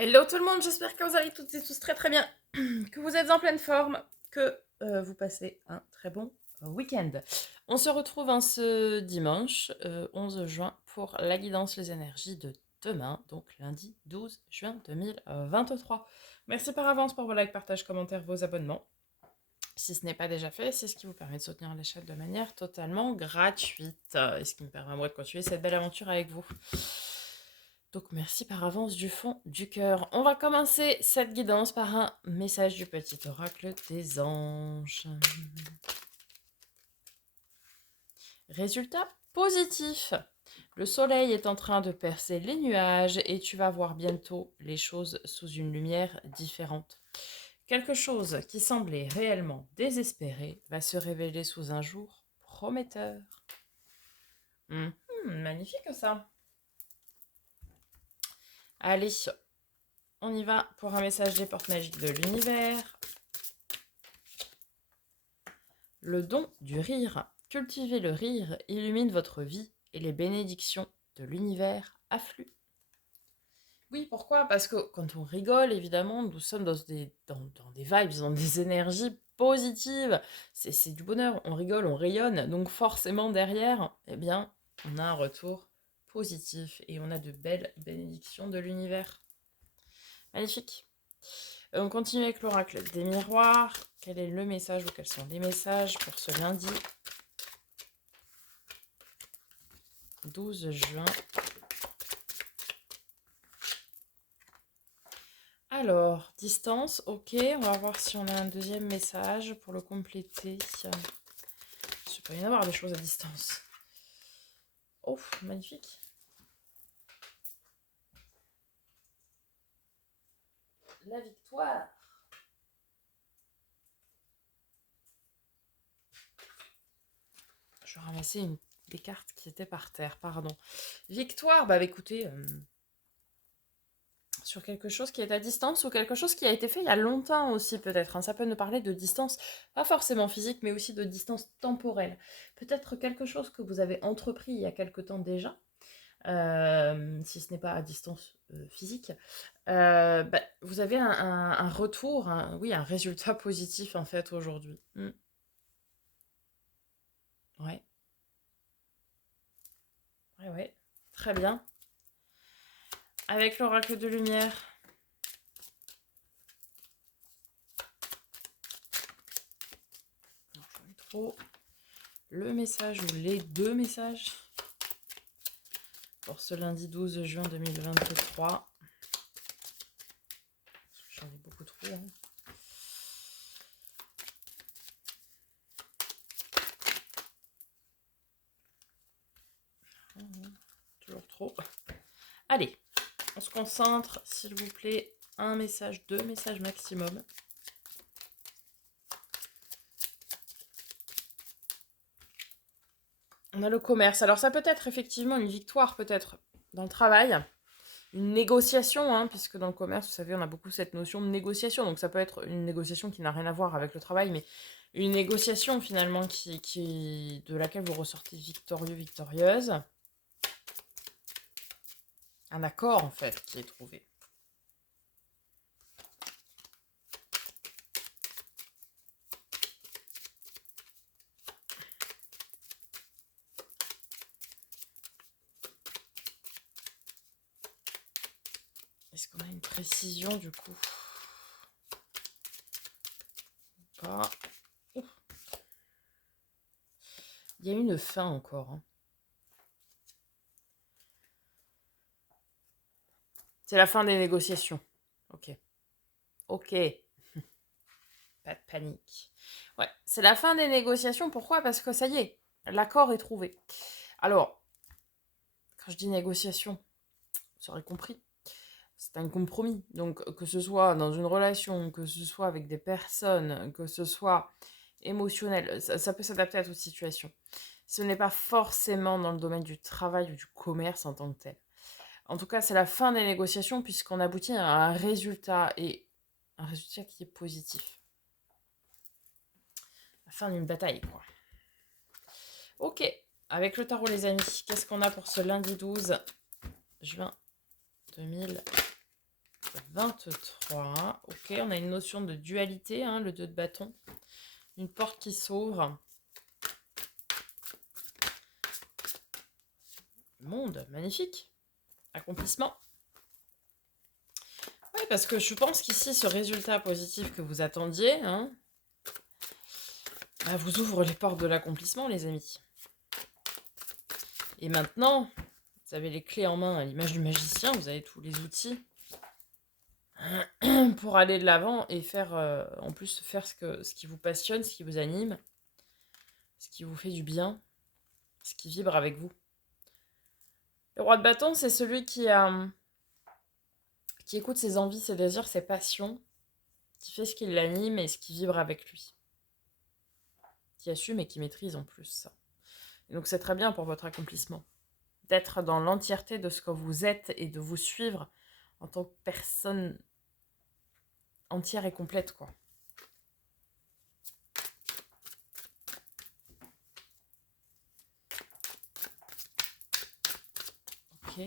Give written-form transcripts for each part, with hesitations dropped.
Hello tout le monde, j'espère que vous allez toutes et tous très très bien, que vous êtes en pleine forme, que vous passez un très bon week-end. On se retrouve ce dimanche 11 juin pour la guidance les énergies de demain, donc lundi 12 juin 2023. Merci par avance pour vos likes, partages, commentaires, vos abonnements. Si ce n'est pas déjà fait, c'est ce qui vous permet de soutenir la chaîne de manière totalement gratuite et ce qui me permet moi de continuer cette belle aventure avec vous. Donc merci par avance du fond du cœur. On va commencer cette guidance par un message du petit oracle des anges. Résultat positif. Le soleil est en train de percer les nuages et tu vas voir bientôt les choses sous une lumière différente. Quelque chose qui semblait réellement désespéré va se révéler sous un jour prometteur. Magnifique ça. Allez, on y va pour un message des portes magiques de l'univers. Le don du rire. Cultivez le rire, illumine votre vie et les bénédictions de l'univers affluent. Oui, pourquoi? Parce que quand on rigole, évidemment, nous sommes dans des vibes, dans des énergies positives. C'est du bonheur, on rigole, on rayonne. Donc forcément, derrière, eh bien, on a un retour positif et on a de belles bénédictions de l'univers. Magnifique. On continue avec l'oracle des miroirs. Quel est le message ou quels sont les messages pour ce lundi 12 juin. Alors, distance, ok. On va voir si on a un deuxième message pour le compléter. Il peut y en avoir des choses à distance. Oh, magnifique. La victoire. Je vais ramasser des cartes qui étaient par terre, pardon. Victoire, bah écoutez, sur quelque chose qui est à distance ou quelque chose qui a été fait il y a longtemps aussi peut-être. Hein. Ça peut nous parler de distance, pas forcément physique, mais aussi de distance temporelle. Peut-être quelque chose que vous avez entrepris il y a quelque temps déjà, si ce n'est pas à distance physique. Vous avez un retour, oui, un résultat positif en fait aujourd'hui. Ouais, ouais, très bien. Avec l'oracle de lumière. Le message ou les deux messages pour ce lundi 12 juin 2023. J'en ai beaucoup trop. Hein. Toujours trop. Allez, on se concentre, s'il vous plaît. Un message, deux messages maximum. On a le commerce. Alors ça peut être effectivement une victoire, peut-être, dans le travail. Une négociation, hein, puisque dans le commerce, vous savez, on a beaucoup cette notion de négociation. Donc ça peut être une négociation qui n'a rien à voir avec le travail, mais une négociation finalement de laquelle vous ressortez victorieux, victorieuse. Un accord en fait qui est trouvé. Est-ce qu'on a une précision du coup? Pas. Il y a une fin encore. Hein. C'est la fin des négociations. Ok. Ok. Pas de panique. Ouais, c'est la fin des négociations. Pourquoi? Parce que ça y est, l'accord est trouvé. Alors, quand je dis négociation, vous aurez compris, c'est un compromis. Donc, que ce soit dans une relation, que ce soit avec des personnes, que ce soit émotionnel, ça peut s'adapter à toute situation. Ce n'est pas forcément dans le domaine du travail ou du commerce en tant que tel. En tout cas, c'est la fin des négociations puisqu'on aboutit à un résultat et un résultat qui est positif. La fin d'une bataille, quoi. Ok, avec le tarot, les amis, qu'est-ce qu'on a pour ce lundi 12 juin 2023? 23. Ok, on a une notion de dualité, hein, le 2 de bâton. Une porte qui s'ouvre. Monde, magnifique. Accomplissement. Oui, parce que je pense qu'ici, ce résultat positif que vous attendiez, hein, vous ouvre les portes de l'accomplissement, les amis. Et maintenant, vous avez les clés en main à l'image du magicien, vous avez tous les outils pour aller de l'avant et faire, en plus, faire ce qui vous passionne, ce qui vous anime, ce qui vous fait du bien, ce qui vibre avec vous. Le roi de bâton, c'est celui qui écoute ses envies, ses désirs, ses passions, qui fait ce qui l'anime et ce qui vibre avec lui. Qui assume et qui maîtrise en plus ça. Et donc c'est très bien pour votre accomplissement. D'être dans l'entièreté de ce que vous êtes et de vous suivre en tant que personne entière et complète, quoi. Ok.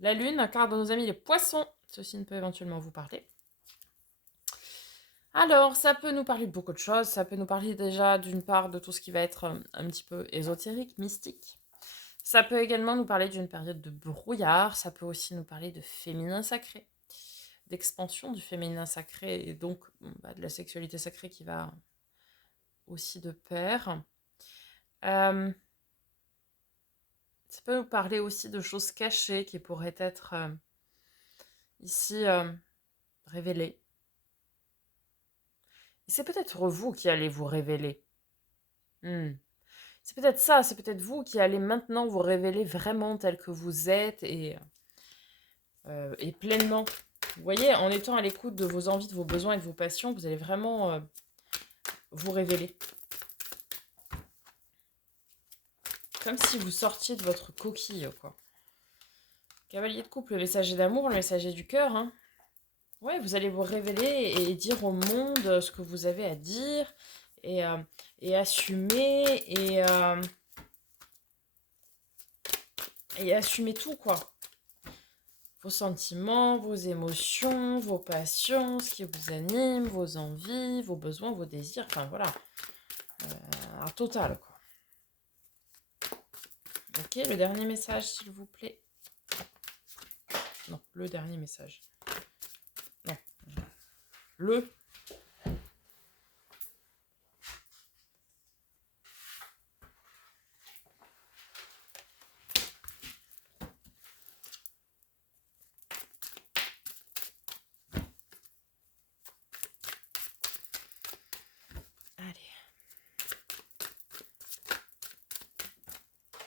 La lune, carte de nos amis les poissons. Ceci ne peut éventuellement vous parler. Alors, ça peut nous parler de beaucoup de choses. Ça peut nous parler déjà d'une part de tout ce qui va être un petit peu ésotérique, mystique. Ça peut également nous parler d'une période de brouillard. Ça peut aussi nous parler de féminin sacré, d'expansion du féminin sacré et donc de la sexualité sacrée qui va aussi de pair. Ça peut nous parler aussi de choses cachées qui pourraient être ici révélées. Et c'est peut-être vous qui allez vous révéler. C'est peut-être ça, c'est peut-être vous qui allez maintenant vous révéler vraiment tel que vous êtes et pleinement. Vous voyez, en étant à l'écoute de vos envies, de vos besoins et de vos passions, vous allez vraiment vous révéler. Comme si vous sortiez de votre coquille, quoi. Cavalier de couple, le messager d'amour, le messager du cœur, hein. Ouais, vous allez vous révéler et dire au monde ce que vous avez à dire et assumer et assumer tout, quoi. Vos sentiments, vos émotions, vos passions, ce qui vous anime, vos envies, vos besoins, vos désirs, enfin voilà. Un total, quoi. Ok, le dernier message, s'il vous plaît. Non, le dernier message. Non. Le. Allez.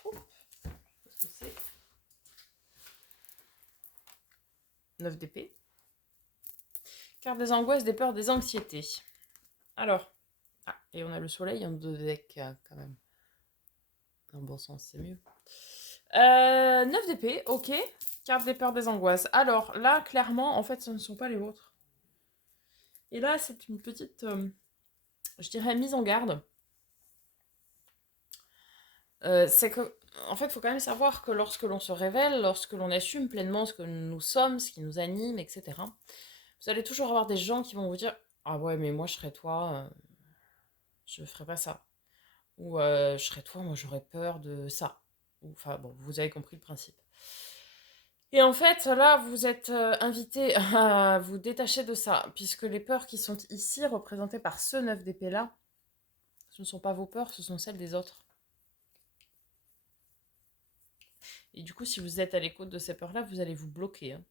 Oups. Qu'est-ce que c'est ? 9 d'épée. Carte des angoisses, des peurs, des anxiétés. Alors. Ah, et on a le soleil en deux decks, quand même. Dans le bon sens, c'est mieux. 9 d'épée, ok. Carte des peurs, des angoisses. Alors, là, clairement, en fait, ce ne sont pas les vôtres. Et là, c'est une petite, je dirais, mise en garde. C'est que, en fait, il faut quand même savoir que lorsque l'on se révèle, lorsque l'on assume pleinement ce que nous sommes, ce qui nous anime, etc., vous allez toujours avoir des gens qui vont vous dire « Ah ouais, mais moi, je serais toi, je ne ferais pas ça. » Ou je serais toi, moi, j'aurais peur de ça. Enfin, bon, vous avez compris le principe. Et en fait, là, vous êtes invité à vous détacher de ça, puisque les peurs qui sont ici représentées par ce 9 d'épée-là, ce ne sont pas vos peurs, ce sont celles des autres. Et du coup, si vous êtes à l'écoute de ces peurs-là, vous allez vous bloquer. Hein.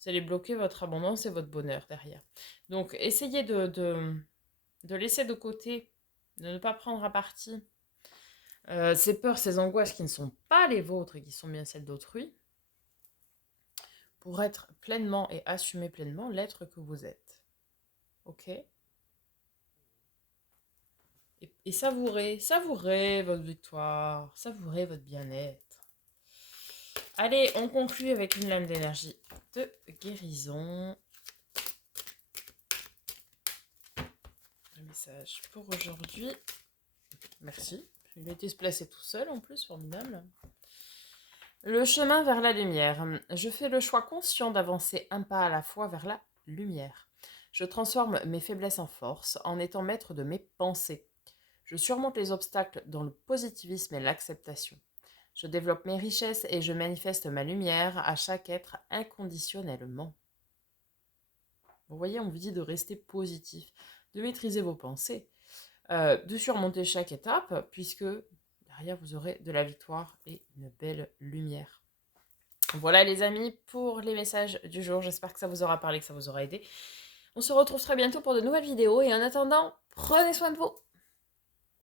Vous allez bloquer votre abondance et votre bonheur derrière. Donc, essayez de laisser de côté, de ne pas prendre à partie ces peurs, ces angoisses qui ne sont pas les vôtres et qui sont bien celles d'autrui, pour être pleinement et assumer pleinement l'être que vous êtes. Ok ? Et savourer votre victoire, savourer votre bien-être. Allez, on conclut avec une lame d'énergie de guérison. Un message pour aujourd'hui. Merci. Il a été se placer tout seul en plus, formidable. Le chemin vers la lumière. Je fais le choix conscient d'avancer un pas à la fois vers la lumière. Je transforme mes faiblesses en force en étant maître de mes pensées. Je surmonte les obstacles dans le positivisme et l'acceptation. Je développe mes richesses et je manifeste ma lumière à chaque être inconditionnellement. Vous voyez, on vous dit de rester positif, de maîtriser vos pensées, de surmonter chaque étape, puisque derrière vous aurez de la victoire et une belle lumière. Voilà les amis pour les messages du jour. J'espère que ça vous aura parlé, que ça vous aura aidé. On se retrouve très bientôt pour de nouvelles vidéos et en attendant, prenez soin de vous.